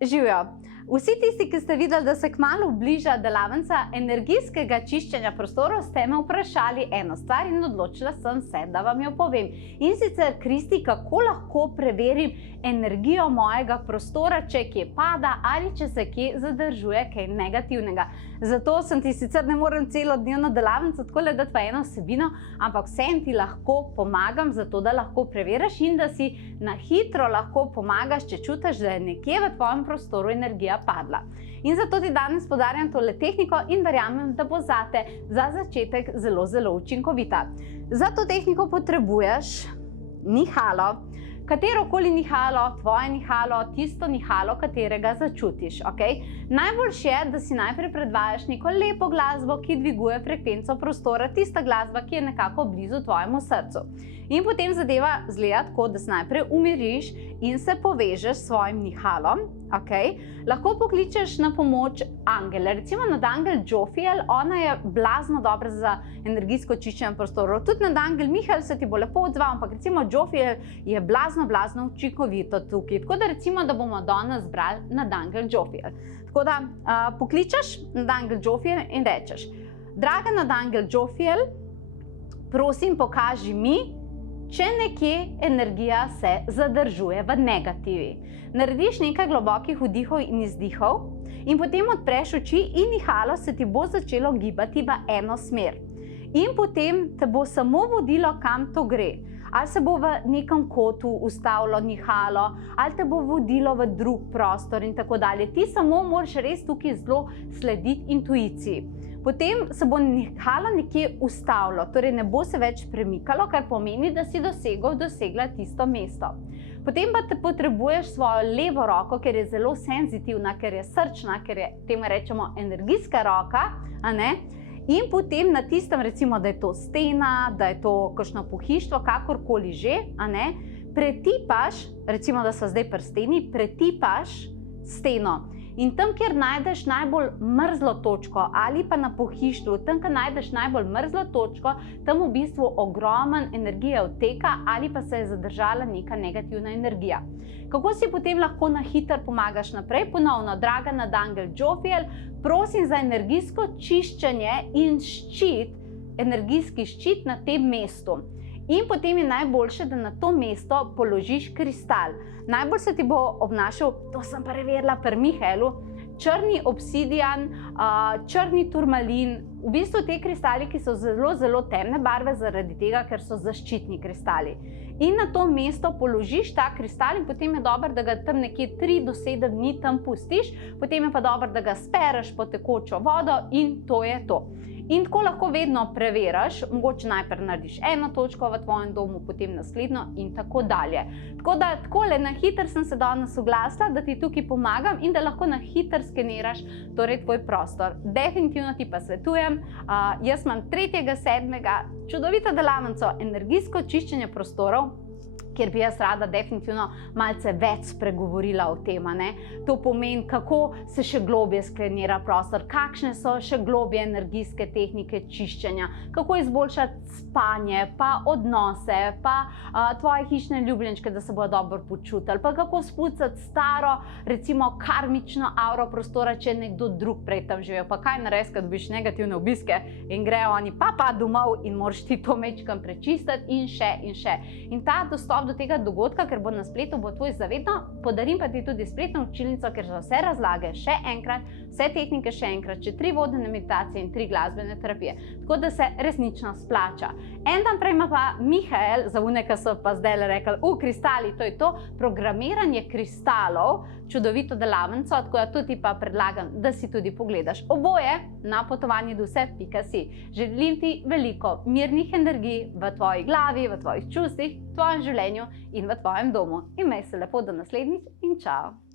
Živijo! Vsi tisti, ki ste videli, da se kmalu bliža delavnica energijskega čiščenja prostorov, ste me vprašali eno stvar in odločila sem se, da vam jo povem. In sicer, Kristi, kako lahko preverim energijo mojega prostora, če kje pada ali če se kje zadržuje kaj negativnega. Zato sem ti sicer ne morem celodnevno delavnico takole dati v eno vsebino, ampak vsem ti lahko pomagam, zato da lahko preveriš in da si na hitro lahko pomagaš, če čutiš, da je nekje v tvojem prostoru energija padla. In zato ti danes podarjam tole tehniko in verjamem, da bo zate za začetek zelo, zelo učinkovita. Za to tehniko potrebuješ nihalo, katerokoli nihalo, tvoje nihalo, tisto nihalo, katerega začutiš. Najboljše je, da si najprej predvajaš neko lepo glasbo, ki dviguje frekvenco prostora, tista glasba, ki je nekako blizu tvojemu srcu. In potem zadeva zgleda tako, da se najprej umiriš in se povežeš s svojim nihalom. Lahko pokličeš na pomoč angele. Recimo nadangel Džofiel, ona je blazno dobra za energijsko čiščenje prostorov. Tudi nadangel Mihael se ti bo lepo odzval, ampak recimo Džofiel je blazno učinkovito tukaj. Tako da recimo, da bomo danes brali nadangel Džofiel. Tako da pokličeš nadangel Džofiel in rečeš: Draga nadangel Džofiel, prosim pokaži mi, če nekje energija se zadržuje v negativi. Narediš nekaj globokih vdihov in izdihov in potem odpreš oči in nihalo se ti bo začelo gibati v eno smer. In potem te bo samo vodilo, kam to gre. Ali se bo v nekem kotu ustavilo nihalo, ali te bo vodilo v drug prostor in tako dalje. Ti samo moraš res tukaj zelo slediti intuiciji. Potem se bo nihalo nekje ustavilo, torej ne bo se več premikalo, kar pomeni, da si dosegla tisto mesto. Potem pa te potrebuješ svojo levo roko, ker je zelo senzitivna, ker je srčna, ker je, temu rečemo, energijska roka, in potem na tistem, recimo, da je to stena, da je to kakšno pohištvo, kakorkoli že, pretipaš, recimo, da so zdaj prsteni, pretipaš steno. In tam, kjer najdeš najbolj mrzlo točko ali pa na pohištvu, tam, kjer najdeš najbolj mrzlo točko, tam v bistvu ogromen energije odteka ali pa se je zadržala neka negativna energija. Kako si potem lahko na hitro pomagaš naprej? Ponovno, draga nadangel Džofiel, prosim za energijsko čiščenje in ščit, energijski ščit na tem mestu. In potem je najboljše, da na to mesto položiš kristal. Najbolj se ti bo obnašal, to sem preverila pri Mihaelu, črni obsidian, črni turmalin, v bistvu te kristali, ki so zelo, zelo temne barve zaradi tega, ker so zaščitni kristali. In na to mesto položiš ta kristal in potem je dobro, da ga tam nekje 3 do 7 dni tam pustiš, potem je pa dobro, da ga spereš pod tekočo vodo in to je to. In tako lahko vedno preveriš, mogoče najprej narediš eno točko v tvojem domu, potem naslednjo in tako dalje. Tako da takole na hitro sem se danes oglasila, da ti tukaj pomagam in da lahko na hitro skeniraš torej tvoj prostor. Definitivno ti pa svetujem, jaz imam 3.7. čudovito delavnico energijsko čiščenje prostorov, kjer bi jaz rada definitivno malce več spregovorila o tem. To pomeni, kako se še globje sklenira prostor, kakšne so še globje energijske tehnike čiščenja, kako izboljšati spanje, pa odnose, pa tvoje hišne ljubljenčke, da se bodo dobro počutili, pa kako spucati staro, recimo karmično auro prostora, če je nekdo drug prej tam živel. Pa kaj narediti, kad dobiš negativne obiske in grejo oni pa domov in moraš ti to mečkam prečistiti in še in še. In ta dostop do tega dogodka, ker bo na spletu, bo tvoj zavedno, podarim pa ti tudi spletno učilnico, ker so vse razlage še enkrat, vse tehnike še enkrat, še 3 vodene meditacije in 3 glasbene terapije. Tako da se resnično splača. En dan prej ima pa Mihael, za une, ki so pa zdaj rekli, kristali, to je to, programiranje kristalov, čudovito delavnico, tako da tudi pa predlagam, da si tudi pogledaš oboje na potovanjeduсе.si. Želim ti veliko mirnih energij v tvoji glavi, v tvojih čustih, v tvojem življenju in v tvojem domu. Imej se lepo do naslednjič in čao!